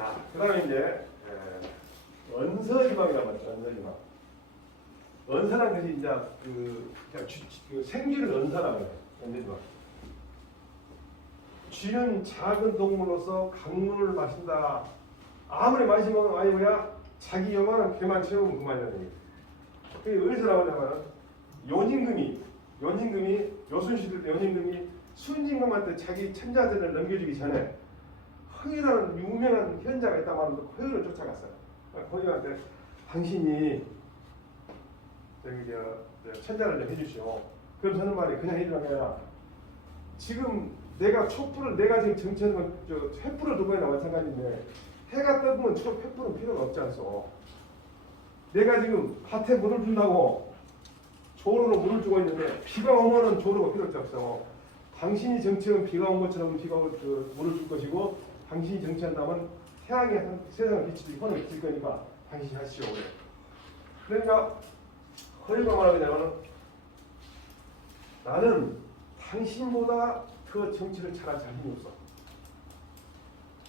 자, 그 다음에 이제 언서지방이란 말이죠. 언서지방. 언서란 것이 이제 그 생쥐를 언서라고 해요. 언서지방. 쥐는 작은 동물로서 강물을 마신다. 아무리 마시면 아니 뭐야 자기 요만한 배만 채우면 그만이라는 얘기예요. 그게 어디서 나오냐면 요진금이 요순시대 때 요진금이 순임금한테 자기 천자들을 넘겨주기 전에 허유라는 유명한 현자가 있단 말로 허유를 쫓아갔어요. 허유한테 당신이 저기 천자를 좀 해주시오. 그럼 저는 말이 그냥 해주는 게 아니라 지금 내가 촛불을 내가 지금 정치하는 건 횃불을 두고 있나 마찬가지인데 해가 떠보면 횃불은 필요가 없지 않소. 내가 지금 밭에 물을 준다고 조르로 물을 주고 있는데 비가 오면은 조르가 필요 없어. 당신이 정치하면 비가 온 것처럼 물을 줄 것이고 당신이 정치한다면 태양이 세상을 비치듯이 혼을 비칠 거니까 당신이 하시오. 그래. 그러니까 허리가 뭐라 그러냐면 나는 당신보다 그 정치를 잘할 자신이 없어.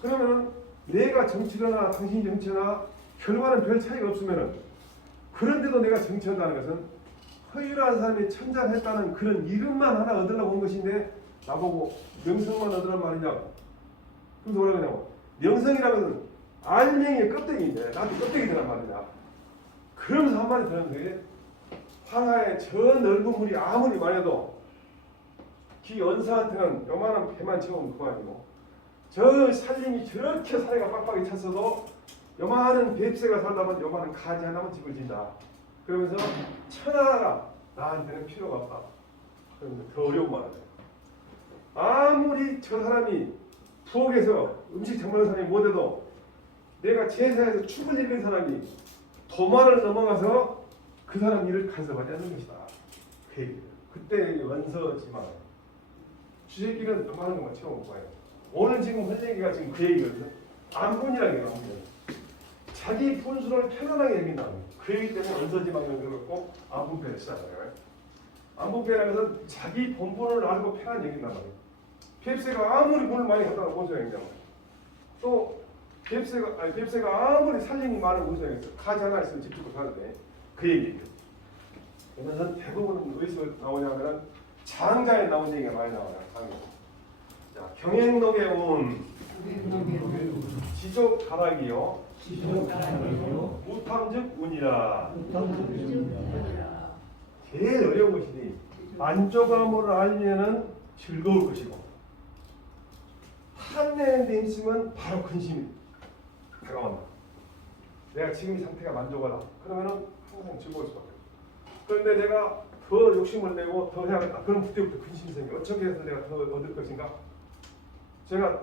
그러면 내가 정치거나 당신이 정치나 결과는 별 차이가 없으면은 그런데도 내가 정치한다는 것은 허유라는 사람이 천장했다는 그런 이름만 하나 얻으려고 온 것인데 나보고 명성만 얻으란 말이냐고. 그래서 뭐라 그러냐고. 명성이라는 것은 알맹이의 껍데기인데 나도 껍데기더란 말이냐. 그러면서 한마디 들었는데 황하의 저 넓은 물이 아무리 많아도 기 연사한테는 요만한 배만 채우면 그만이고 저 산림이 저렇게 사례가 빡빡이 찼어도 요만한 뱁새가 살려면 요만한 가지 하나만 집을 진다. 그러면서 천하가 나한테는 필요가 없다. 그러면서 더 어려운 말을 해요. 아무리 저 사람이 부엌에서 음식 장만하는 사람이 못해도 내가 제사에서 축을 읽는 사람이 도마를 넘어가서 그 사람 일을 간섭하지 않는 것이다. 그 얘기예요. 그때 원서지만 주제기는 요만한 것만 채워놓고 가요. 오늘 지금 할 얘기가 지금 그 얘기거든요. 안분이라는 게 나옵니다. 자기 분수를 편안하게 얘긴다. 그 얘기 때문에 원서지방을 그렇고 안분편을 시작해요. 안분편이라는 것은 자기 본분을 알고 편안히 얘긴단 말이에요. 뱁새가 아무리 물을 많이 갖다 놓고 온소양이냐고. 또 뱁새가 아무리 살림이 많은 온소양이었어. 가지 하나 있으면 집 짓고 사는데 그 얘기예요. 그러면서 대부분 어디서 나오냐면 장자에 나온 얘기가 많이 나와요. 자, 경행록에 온 지족 가락이요. 우탐즉 운이라. 제일 어려운 것이니 만족함을 알면은 즐거울 것이고 탐내는 데 있으면 바로 근심이 다가온다. 내가 지금 이 상태가 만족하다. 그러면은 항상 즐거울 수밖에 없어. 그런데 내가 더 욕심을 내고 더 해야겠다. 그럼 그때부터 근심이 생겨. 어떻게 해서 내가 더 얻을 것인가? 제가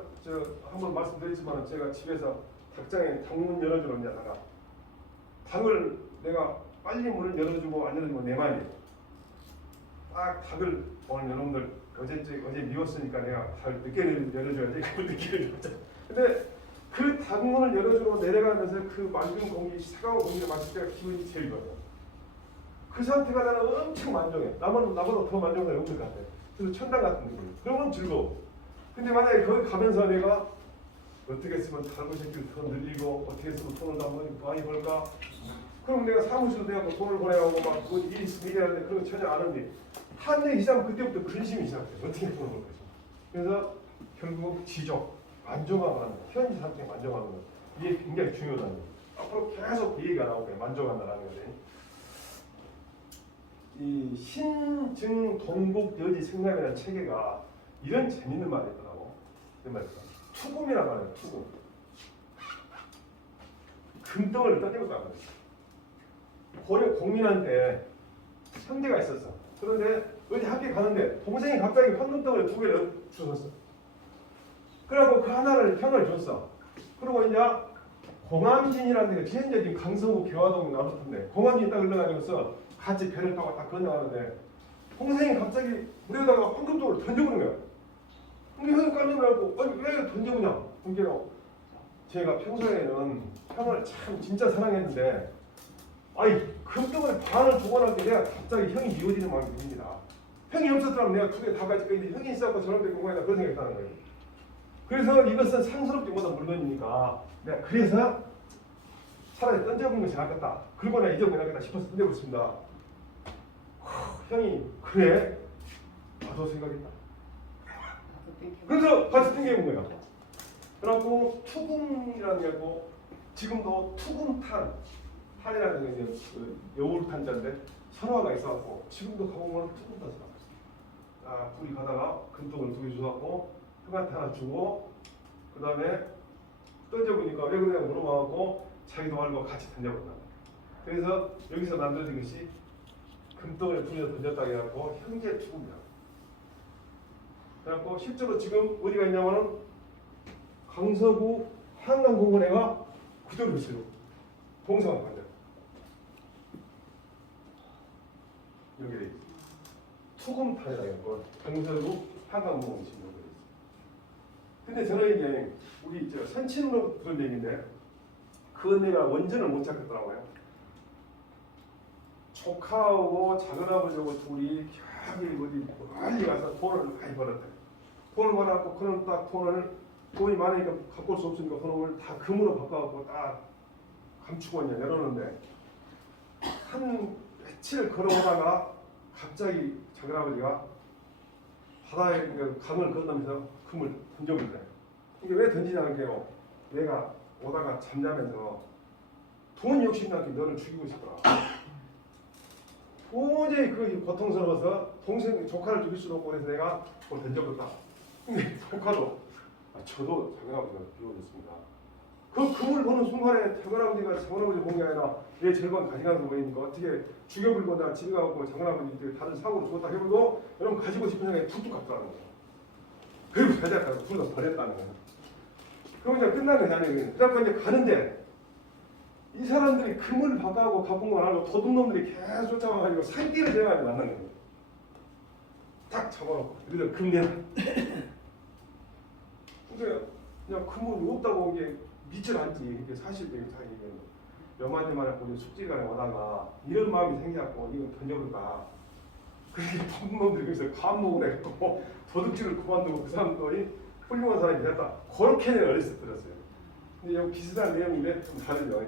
한번 말씀드렸지만 제가 집에서 닭장에 닭문 열어주러 있다가 닭을 내가 빨리 문을 열어주고 안 열어주고 내 마음이에요. 딱 닭을 오늘 여러분들 어제 미웠으니까 내가 닭을 늦게 열어줘야지. 그걸 늦게 열어줬죠. 근데 그 닭문을 열어주러 내려가면서 그 맑은 공기, 차가운 공기를 마실 때가 기분이 제일 좋아요. 그 상태가 나는 엄청 만족해. 나보다 더 만족한 사람이 없을 것 같아. 그래서 천당 같은 느낌. 그러면 즐거워. 근데 만약에 거기 가면서 내가 어떻게 했으면 닭을 새끼를 더 늘리고 어떻게 했으면 돈을 더 많이 벌까? 그럼 내가 사무실로 내가 돈을 보내고 막 일이 있으면 일해야 하는데 그런 거 전혀 안 하는데 한 일 시작하면 그때부터 근심이 시작돼요. 어떻게 돈을 벌 것인가? 그래서 결국 지족, 만족함을 하는 거, 현지 상태에 만족하는 거 이게 굉장히 중요하다는 거예요. 앞으로 계속 얘기가 나오고요. 만족한다는 거죠. 이 신증동북여지 생남이라는 체계가 이런 재밌는 말이 있더라고. 그 말이야. 투금이란 말이에요. 투금. 금덩어리를 떠들고 있다는 거예요. 고려 공민한테 형제가 있었어. 그런데 어디 학교에 가는데 동생이 갑자기 황금덩어리 2개를 주웠어. 그래갖고 그 하나를 형을 줬어. 그리고 이제 공암진이라는 데가 현재 지금 강서구 개화동 나루터인데 공암진 딱 흘러다니면서 같이 배를 타고 딱 건너가는데 동생이 갑자기 물에다가 황금덩어리를 던져보는 거야. 근데 형이 깜짝 놀라고 아니 왜 던져보냐. 그러니까 제가 평소에는 형을 참 진짜 사랑했는데 아니 금덩어리 반을 주고 나서 내가 갑자기 형이 미워지는 마음이 듭니다. 형이 없었더라면 내가 2개 다 가지고 있는데 형이 있었고 저런 데 공부해다 그런 생각이 나는 거예요. 그래서 이것은 상스럽지 못한 물건이니까 내가 그래서 차라리 던져본 것이 낫겠다. 그리고 내가 잊어버려야겠다 싶어서 던져봤습니다. 형이 그래? 나도 생각했다. 그래서 같이 땡겨본 거예요. 그래갖고 투금이라는 게 있고 지금도 투금탄 탄이라는 게 이제 그 여울탄자인데 선화가 있어갖고 지금도 가보면 투금탄 선화. 아, 둘이 가다가 금통을 2개 주갖고 형한테 하나 주고 그 다음에 던져보니까 왜 그러냐고 물어봐갖고 자기도 알고 같이 던져본다. 그래서 여기서 만들어진 것이 금덩을 둘이서 던졌다고 해갖고 형제 투금이라고. 그래갖고 실제로 지금 어디가 있냐면은 강서구 한강공원에가 그대로 있어요. 동성한 관절. 여기에 있어요. 투금탄이라고 해갖고 강서구 한강공원에 지금 여기 있어요. 근데 저는 이게 우리 선친으로 들은 얘기인데 그 내가 원전을 못 찾겠더라고요. 조카하고 작은아버지하고 둘이 저기 어디 멀리 가서 돈을 많이 벌었대. 돈을 벌어갖고 그는 딱 돈이 많으니까 갖고 올 수 없으니까 그놈을 다 금으로 바꿔갖고 딱 감추고 그냥 열어놓는데 한 며칠 걸어오다가 갑자기 작은아버지가 바다에 강을 건너면서 금을 던져버리래. 이게 왜 던지냐는 게요. 내가 오다가 잠자면서 돈 욕심나게 너를 죽이고 싶더라. 도저히 그 고통스러워서 조카를 죽일 수도 없고 그래서 내가 그걸 던져버렸다. 근데 조카도 저도 작은아버지가 비워졌습니다. 그 금을 보는 순간에 작은아버지가 작은아버지 본 게 아니라 내 절반 가져가서 보이니까 어떻게 죽여버리고 나 집에 가고 작은아버지 다른 사고로 죽었다 해보고 여러분 가지고 싶은 생각이 툭툭 갔더라는 거예요. 그리고 가져가서 둘 다 버렸다는 거예요. 그럼 이제 끝난 것이 아니에요. 그래서 이제 가는데 이 사람들이 금을 바꿔고 갚은 건 알고 도둑놈들이 계속 쫓아와가지고 산길을 제가지고 만난 거예요. 딱 잡아놓고 여기다 금 내놔. 근데 그냥 금은 없다고 이게 믿질 않지. 이게 사실적인 사실이면 몇만 년만에 보니 숙지간에 오다가 이런 마음이 생겨갖고 이거 던져볼까. 그렇게 도둑놈들이 그래서 감목을 했고 도둑질을 그만두고 그 사람들이 훌륭한 사람이 됐다. 그렇게 내가 어렸을 때 들었어요. 근데 여기 비슷한 내용인데 좀 다르죠.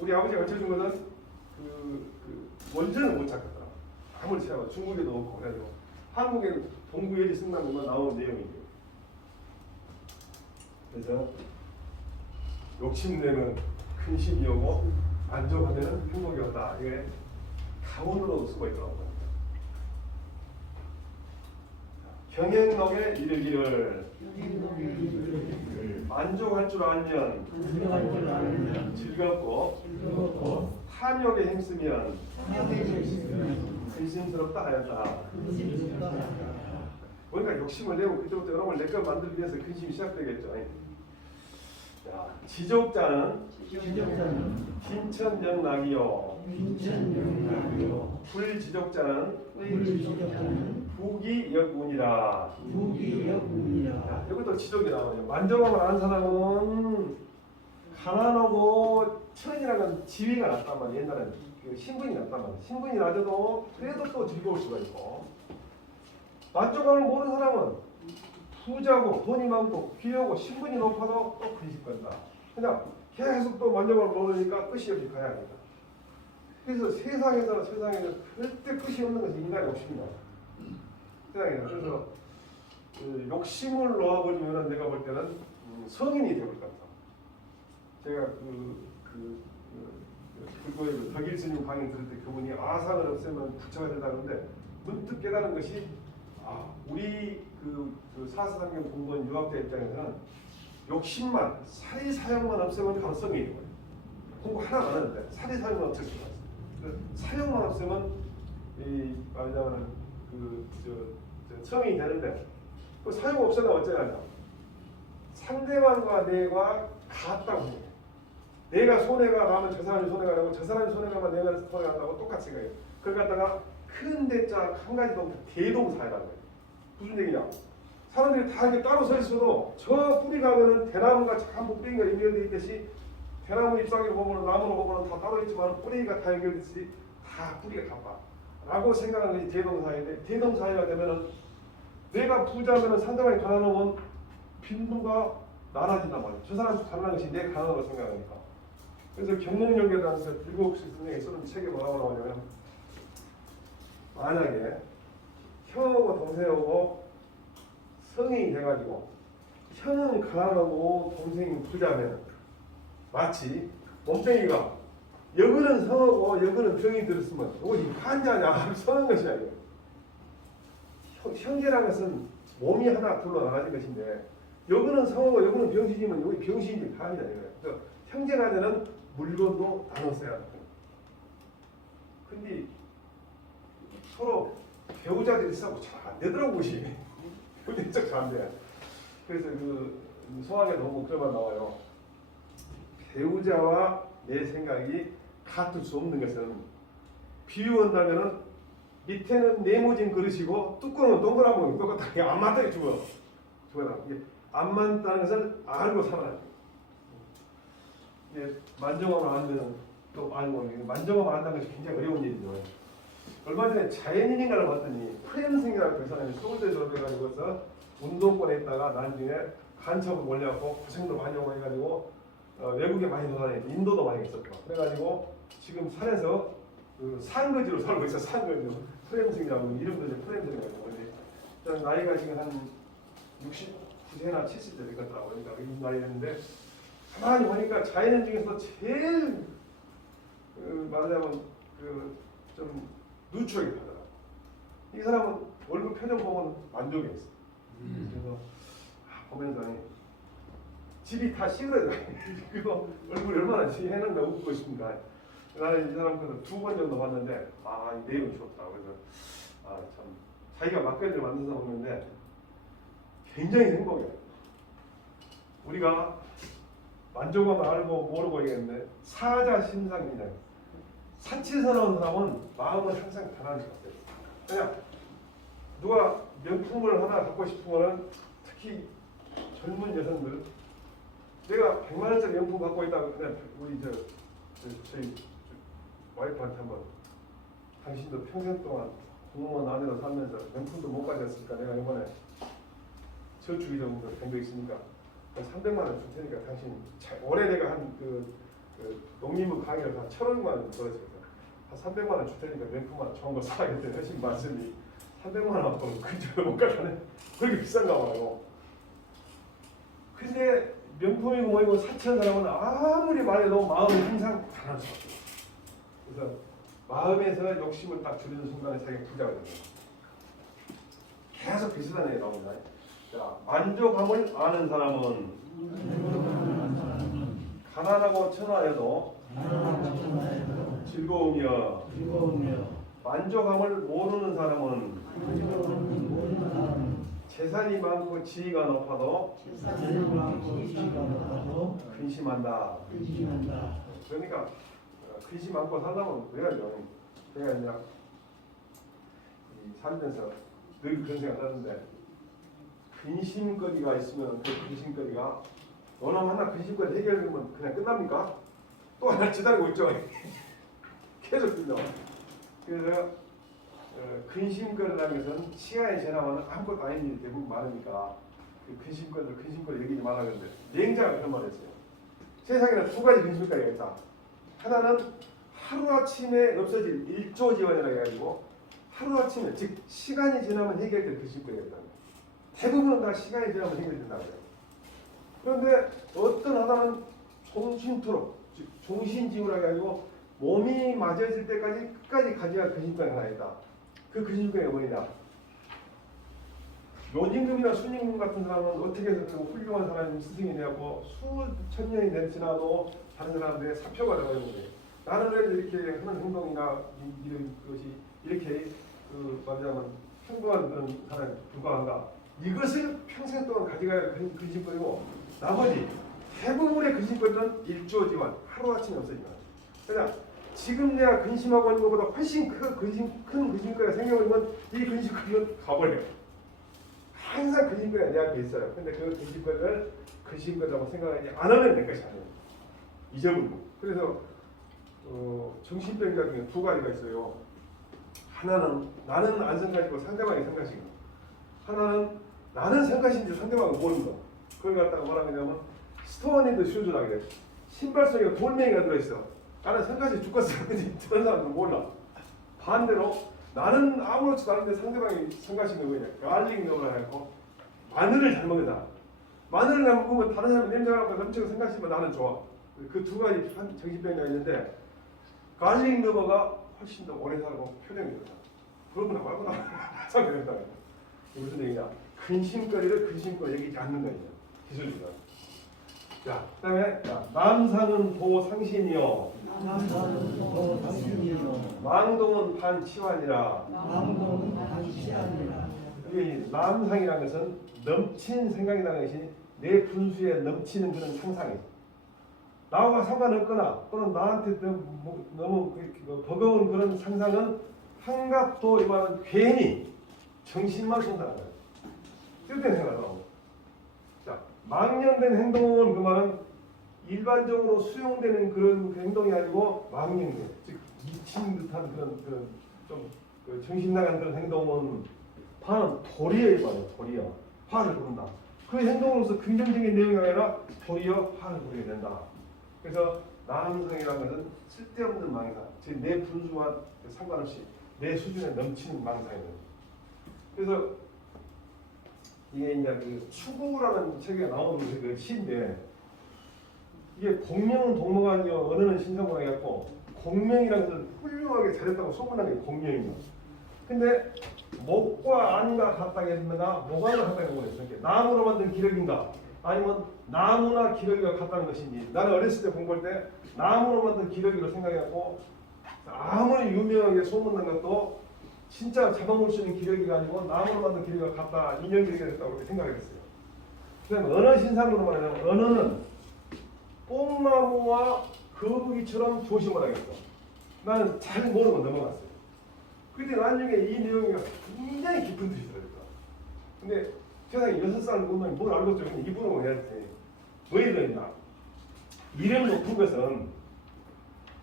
우리 아버지가 가르쳐준 것은 그 원전을 못 찾겠더라. 아무리 찾아도 중국에도 없고 그래가지고 한국에는 동구예리 승낙만 나오는 내용이죠. 그래서 욕심내면 근심이 오고 만족하면 행복이 온다. 이게 가문으로 쓰고 있더라고요. 경행록에 이르기를 만족할 줄 알면 즐겁고 탐욕에 힘쓰면 근심스럽다 하였다. 그러니까 욕심을 내고 그때부터 여러분을 내 것 만들기 위해서 근심이 시작되겠죠. 자, 지족자는 빈천영락이요 불지족자는 부기역운이라. 이것도 지족이 나와요. 만족함을 아는 사람은 가난하고 천이라는 건 지위가 낮단 말이에요. 옛날에는 그 신분이 낮단 말이에요. 신분이 낮아도 그래도 또 즐거울 수가 있고, 만족함을 모르는 사람은 부자고 돈이 많고 귀하고 신분이 높아도 또 근심건다. 그냥 계속 또 만족함을 모르니까 끝이 없이 가야 합니다. 그래서 세상에서 절대 끝이 없는 것이 인간의 욕심이다. 세상에서. 그래서 그 욕심을 놓아버리면 내가 볼 때는 성인이 되어볼 것 같아. 제가 불교의 덕일 스님 강의 들을 때 그분이 아상을 없애면 부처가 된다는데 문득 깨달은 것이 우리 그 사사상경 공부한 유학자 입장에서는 욕심만 사리사욕만 없애면 바로 성인이 거예요. 공부 하나 안 하는데 사리사욕만 없앨 수가 있어요. 사욕만 없으면 이 말하자면 성인이 되는데 그 사욕 없애면 어쩌냐? 상대방과 내가 같다고 해요. 내가 손해가 가면 저 사람이 손해가 나고 저 사람이 손해가 가면 내가 손해가 난다고 똑같이 가요. 그걸 갖다가 큰 대자 한 가지 더 대동사회라는 거예요. 무슨 얘기냐? 사람들이 다 이렇게 따로 서 있어도 저 뿌리 가면은 대나무가 전부 뿌리가 연결되어 있듯이 대나무 잎사귀를 보면 나무로 보면 다 따로 있지만 뿌리가 다 연결됐듯이 다 뿌리가 같다 라고 생각하는 것이 대동사회인데, 대동사회가 되면은 내가 부자면은 상대방이 가난하면 빈부가 나눠진단 말이야. 저 사람 잘난 것이 내 강하다고 생각하니까. 그래서 경목연계단에서 일곱 선생이 쓰는 책에 뭐라고 나오냐면, 만약에 형하고 동생하고 성인이 돼가지고 형은 가난하고 동생이 부자면 마치 몸뚱이가 여그는 성하고 여그는 병이 들었으면 이것이 환자냐 성한 것이 아니에요. 형제라는 것은 몸이 하나 둘로 나눠진 것인데 여그는 성하고 여그는 병신이면 여기 병신인지 간이 아니에요. 그래서 형제가 되는 물건도 나눴어야 돼요. 근데 서로 배우자들이 싸우고 잘 안 되더라고 것이. 근데 잘 안 돼. 그래서 그 성악에 너무 그런 말 나와요. 배우자와 내 생각이 같을 수 없는 것은 비유한다면은 밑에는 네모진 그릇이고 뚜껑은 동그란 거 똑같다. 안 맞다게 죽어요. 이게 안 맞다는 것을 알고 살아야 돼. 이게 만정하면 안 되는 또 알고 만정하면 안 되는 것이 굉장히 어려운 일이죠. 얼마 전에 자연인인가를 봤더니 프렌승이라는 그 사람이 서울대 졸업해가지고서 운동권에 있다가 나중에 간첩을 몰려갖고 고생도 많이 하고 해가지고 외국에 많이 돌아다니고 인도도 많이 있었고 그래가지고 지금 산에서 그 산거지로 살고 있어. 산거지로 프렌승이라고 이름도 이제 프렌승이라고 근데 나이가 지금 한 69세나 70세 될 것더라고요. 그러니까 이 나이였는데 가만히 보니까 자연인 중에서 제일 말하자면 좀 누추하게 하더라. 이 사람은 얼굴 표정 보면 만족했어. 그래서 보면서 집이 다 시들어져. 그거 얼굴 얼마나 해놓는다 웃고 싶은가. 나는 이 사람 그 두 번 정도 봤는데 이 내용이 좋다. 그래서 참 자기가 막걸리를 만들어서 먹는데 굉장히 행복해. 우리가 만족하면 알고 모르고 얘기했는데 사자심상이냐. 사치스러운 사람은 마음은 항상 편안할 것 같아요. 그냥 누가 명품을 하나 갖고 싶으면 특히 젊은 여성들 내가 100만 원짜리 명품 갖고 있다고 그냥 우리 저희 와이프한테 한번 당신도 평생 동안 공무원 아내로 살면서 명품도 못 가졌으니까 내가 이번에 저축이 정도 된 거 있으니까 한 300만 원 줄 테니까 당신 올해 내가 한 농림부 강의를 한 1,000원만 원 벌었어요. 한 300만 원 줄 테니까 명품 하나 좋은 거 사야겠다 하신 말씀이 300만 원 앞으로 근처에 못 가잖아요. 그렇게 비싼가 봐요. 근데 명품이고 뭐이고 사치한 사람은 아무리 말해도 마음이 항상 가난할 수 없어요. 그래서 마음에서 욕심을 딱 줄이는 순간에 자기가 부자가 됩니다. 계속 비슷한 얘기 나옵니다. 자, 만족함을 아는 사람은 가난하고 천하여도 즐거우며 만족함을 모르는 사람은 재산이 많고 지위가 높아도 근심한다. 그러니까 근심 많고 살려면 왜야죠? 제가 이제 살면서 늘 그런 생각 하는데 근심거리가 있으면 그 근심거리가 너는 하나 근심거리 해결되면 그냥 끝납니까? 또 하나 기다리고 있죠. 계속 빈다. 그래서 근심거리라는 것은 시간이 지나면 아무것도 아닌 일이 대부분 많으니까 그 근심거리 얘기지 말라는데 냉자가 그런 말을 했어요. 세상에는 두 가지 근심거리가 있다. 하나는 하루아침에 없어질 일조지원이라고 해가지고 하루아침에 즉 시간이 지나면 해결될 근심거리가 있다. 대부분은 다 시간이 지나면 해결된다고 해요. 그런데 어떤 하나는 종신토록 즉 종신지우라고 해가지고 몸이 맞아질 때까지 끝까지 가져갈 근심거리가 하나 있다. 그 근심거리가 뭐냐? 요진금이나 순임금 같은 사람은 어떻게 해서 훌륭한 사람이 스승이 되었고 수천 년이 지나도 다른 사람들의 사표가 되어가는 거예요. 나는 왜 이렇게 하는 행동이나 이런 것이 이렇게 말하자면 행동하는 그런 사람에 불과한가? 이것을 평생 동안 가져가야 근심거리고 나머지 대부분의 근심거리는 일조지만 하루아침에 없어지면 그냥 지금 내가 근심하고 있는 것보다 훨씬 큰 근심거리가 생겨버리면 이 근심거리는 가버려요. 항상 근심거리가 내 앞에 있어요. 근데 그 근심거리를 근심거리라고 생각하지 않으면 될 것이 아니에요. 잊어버리고. 그래서 정신병자 중에 두 가지가 있어요. 하나는 나는 안 생각이고 상대방이 생각이고 하나는 나는 생각인지 상대방은 모르는 거. 그걸 갖다가 뭐라 그러냐면 스토어니드 슈즈라고 그래. 신발 속에 돌멩이가 들어있어. 나는 성가시 죽겠어. 근데 저런 사람들은 몰라. 반대로 나는 아무렇지도 않은데 상대방이 성가시는 거냐. 갈릭 넣으라 해갖고 마늘을 잘 먹는다. 마늘을 안 먹으면 다른 사람이 냄새가 나고 넘치고 생각하시면 나는 좋아. 그 두 가지 정신병이 있는데 갈릭 너버가 훨씬 더 오래 살고 표정이 좋다. 그러구나 말구나. 참 그랬다. 무슨 얘기냐? 근심거리를 근심거리 얘기하지 않는 거예요. 기술이다. 자, 그다음에 남상은 보상신이요. 남상은 보상신이요. 망동은 반치환이라. 망동은 반치환이라. 이 남상이라는 것은 넘친 생각이라는 것이 내 분수에 넘치는 그런 상상이죠. 나와 상관없거나 또는 나한테 너무 버거운 그런 상상은 한갑도 이만은 괜히 정신만 쏜다는 거예요. 쓸데없는 생각하고. 자, 망령된 행동은 그 말은 일반적으로 수용되는 그런 행동이 아니고 망령된, 즉 미친 듯한 그런 좀 정신 나간 그런 행동은 화는 도리어 말이에요. 도리어 화를 부른다. 그 행동으로서 긍정적인 내용이 아니라 도리어 화를 부르게 된다. 그래서 남성이라는 것은 쓸데없는 망상, 즉 내 분수와 상관없이 내 수준에 넘치는 망상이에요. 그래서 이게 이제 그 추구라는 책에 나오는 그 시인데 이게 공명은 동무관이요 언어는 신성관이었고 공명이라는 것은 훌륭하게 잘했다고 소문난 게 공명입니다. 근데 목과 안과 같다겠는가 목안과 같다고 보냈어요. 나무로 만든 기력인가 아니면 나무나 기러기가 같다는 것인지 나는 어렸을 때 공부할 때 나무로 만든 기러기로 생각했고 아무리 유명하게 소문난 것도 진짜 잡아볼 수 있는 기러기가 아니고 나무로 만든 기러기가 같다 인형 기러기가 됐다고 그렇게 생각을 했어요. 그다음에 언어 신상으로 말하면 언어는 뽕나무와 거북이처럼 조심을 하겠어. 나는 잘 모르고 넘어갔어요. 그때 나중에 이 내용이 굉장히 깊은 뜻이 들어있다. 근데 세상에 6살 놈이 뭘 알고 있죠? 이분으로 해야지. 왜 이러냐? 이름 높은 것은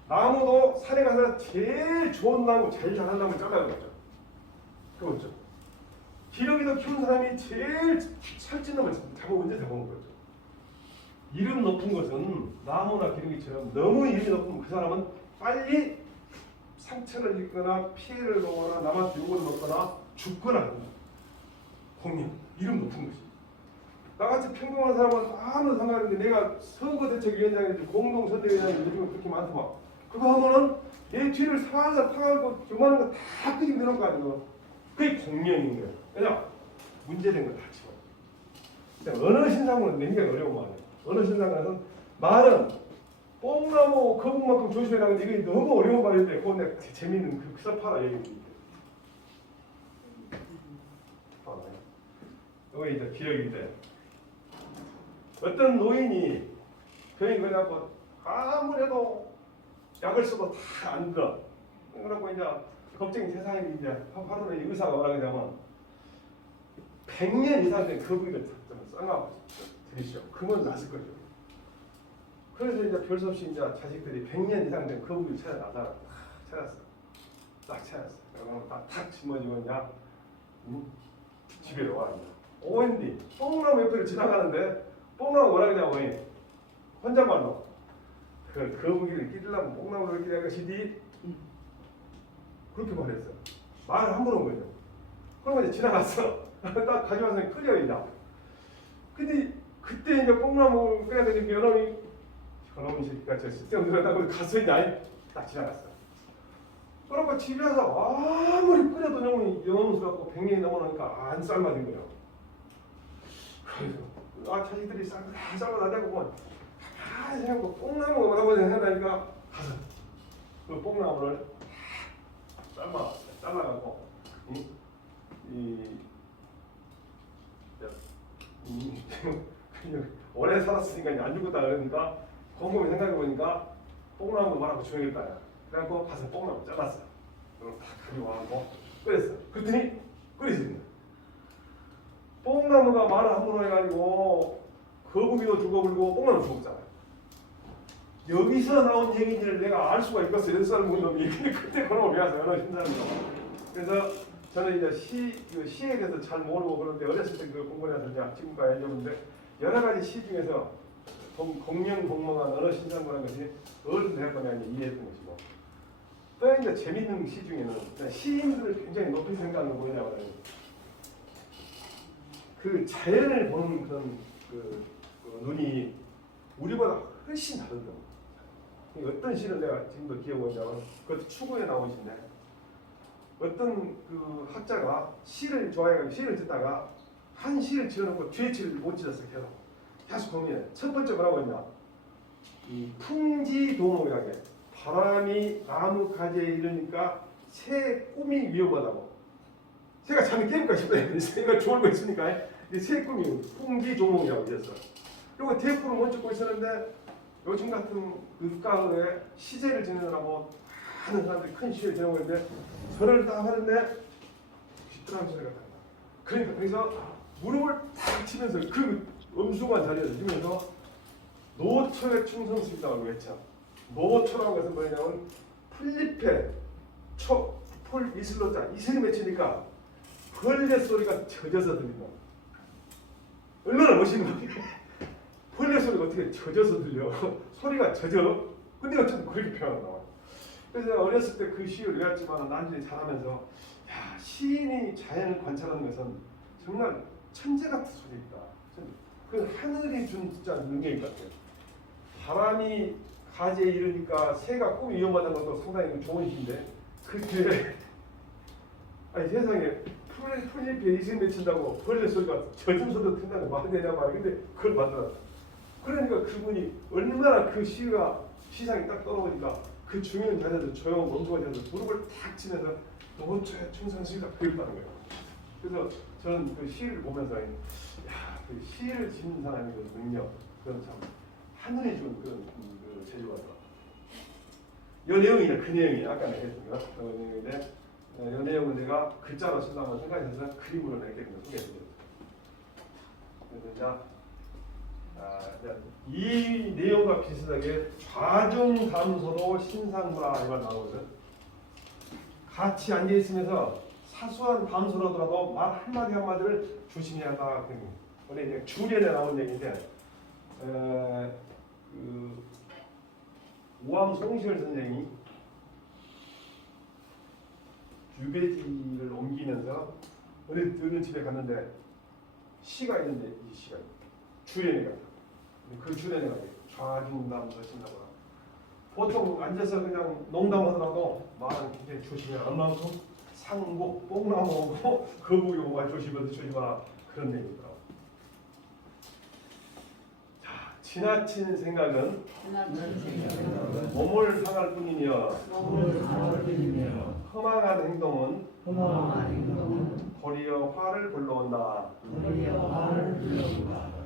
나무도 산에 가서 제일 좋은 나무, 제일 잘하는 나무 잘라야겠죠. 그거죠. 기러기도 키운 사람이 제일 살찐 놈을 언제 잡아온 거죠. 이름 높은 것은 나무나 기러기처럼 너무 이름이 높으면 그 사람은 빨리 상처를 입거나 피해를 보거나 남한테 욕을 먹거나 죽거나 합니다. 공명, 이름 높은 것이. 나같이 평범한 사람은 아무 상관없는데 내가 선거대책위원장인지 공동선대위원장인지 요즘은 그렇게 많더만. 그거 하면은 내 뒤를 살살 파가고 요만한 거 다 끄집어 내놓을 거 아니에요. 그게 공명인 거예요. 왜냐? 문제된 거 다 치워. 언어 신상은 굉장히 어려운 말이에요. 언어 신상은 말은 뽕나무 거북만큼 조심해라는 이게 너무 어려운 말인데 그건 내가 재밌는 그 서파라 얘기입니다. 이게 이제 기력인데 어떤 노인이 병이 걸려갖고 아무래도 약을 써도 다 안 들어. 그러고 이제 걱정이 세상에 이제 하루에 의사가 뭐라 그러냐면 100년 이상 된 거북이를 좀 써놔 드리시오. 그러면 낫을 거죠. 그래서 이제 별 수 없이 이제 자식들이 100년 이상 된 거북이를 찾아나서 찾았어. 딱 찾았어. 그러면 탁 짊어지고 이제 집에 와. 오웬디 뽕나무 옆을 지나가는데 뽕나무 뭐라 그러냐면 혼잣말로 그 거북이를 끼려면 뽕나무를 끼려는 것이니 그렇게 말했어. 말을 함부로 한 거죠. 그러면 이제 지나갔어. 딱 가져와서 끓여 이제. 근데 그때 이제 뽕나무 끓여야 되니까 여놈이 저놈의 새끼가 저 쓸데없는 소리 하고 가서 이제 딱 지나갔어. 그러고 집에 와서 아무리 끓여도 영혼수 갖고 100년이 넘어가니까 안 삶아진 거예요. 그래서 자식들이 삶아나자고 보면 가만히 생각하고 뽕나무가 뭐라고 생각하니까 가서 그 뽕나무를 잘라가고 오래 살았으니까 안 죽었다 그러니까 곰곰이 생각해보니까 뽕나무 말하고 조용했다. 그래갖고 가서 뽕나무 잘랐어. 그럼 다 가져와갖고 끓였어. 그랬더니 끓이시는 거야. 뽕나무가 말을 함부로 해가지고 거북이도 죽어버리고 뽕나무 죽었잖아요. 여기서 나온 얘기를 내가 알 수가 있겠어. 6살 먹은 놈이. 그때 그런 걸 배웠어요. 언어 신사는 거. 그래서 저는 이제 시에 대해서 잘 모르고 그런데 어렸을 때 그 공부를 해서 이제 지금까지 해줬는데 여러 가지 시 중에서 공명공명한 언어 신상고라는 것이 어른들 학번에 이해했던 것이고, 또 이제 재밌는 시 중에는 그냥 시인들을 굉장히 높이 생각하는 거 뭐냐면 그 자연을 보는 그런 그 눈이 우리보다 훨씬 다르더라고요. 어떤 시를 내가 지금도 기억을 하자면 그것도 추구에 나온 시인데, 어떤 그 학자가 시를 좋아해가지고 시를 듣다가 한 시를 지어놓고 뒤에 시를 못 지었어요. 계속 고민해. 첫 번째 뭐라고 했냐? 이 풍지도목이라게 바람이 나무 가지에 이르니까 새 꿈이 위험하다고. 새가 잠이 깨울까 싶어요. 새가 좋을 거 있으니까 새 꿈이 풍지도목이라고 했어. 그리고 테이프를 못 찍고 있었는데 요즘 같은 늦가을에 시제를 지내느라고 많은 사람들이 큰 시를 지내고 있는데 절을 딱 하는데 귀뚜라미 소리가 난다. 그러니까 거기서 무릎을 탁 치면서 그 엄숙한 자리에서 치면서 노초의 충성스럽다고 외쳐. 노초라는 것은 뭐냐면 풀잎에 폴 이슬로자 이슬이 맺히니까 벌레 소리가 젖어서 들린다. 얼마나 멋있는 거야. 벌레 소리가 어떻게 젖어서 들려. 소리가 젖어. 근데 어쨌든 그렇게 표현한다. 그래서 어렸을 때 그 시를 외웠지만 나중에 자라면서 야, 시인이 자연을 관찰하는 것은 정말 천재 같은 소리있다. 그 하늘이 준 진짜 능력인 것 같아요. 바람이 가지에 이르니까 새가 꿈이 위험하다는 것도 상당히 좋은 시인데 그 뒤에 아니 세상에 풀잎에 이슬 맺힌다고 벌레 소리가 젖은 소리도 튼다는 말이 되냐 말이야. 근데 그걸 만들었다. 그러니까 그분이 얼마나 그 시가 시상이 딱 떠오르니까 그 중요한 자리에서 조용 멈춰가지고 무릎을 탁 치면서 노초에 충성스럽다 그랬다는 거예요. 그래서 저는 그 시를 보면서 야, 그 시를 짓는 사람의 그 능력, 그건 참 하늘이 준 그런 그 재주가 있다. 이 내용이냐 그 내용이 아까 얘기했습니다. 그 내용인데 이 내용은 내가 글자로 쓴다고 생각해서 그림으로 이렇게 소개해드렸습니다. 그래서 이 내용과 비슷하게 좌중 담소로 신상무라 이걸 나오거든. 같이 앉아 있으면서 사소한 담소라더라도 말 한마디 한마디를 조심해야 한다. 원래 이제 주례에 나온 얘기인데 그 우암 송시열 선생이 유배지를 옮기면서 어느 집에 갔는데 시가 있는데 이 시가 주례가 그 주례가 좌중담소 신상무라. 보통 앉아서 그냥 농담하더라도 말은 굉장히 조심해야 얼만큼 상고 뽕나무 오고 거북이 오고 조심하라 그런 얘기더라고. 자, 지나친 생각은 몸을 상할 뿐이며 허망한 행동은 도리어 화를 불러온다.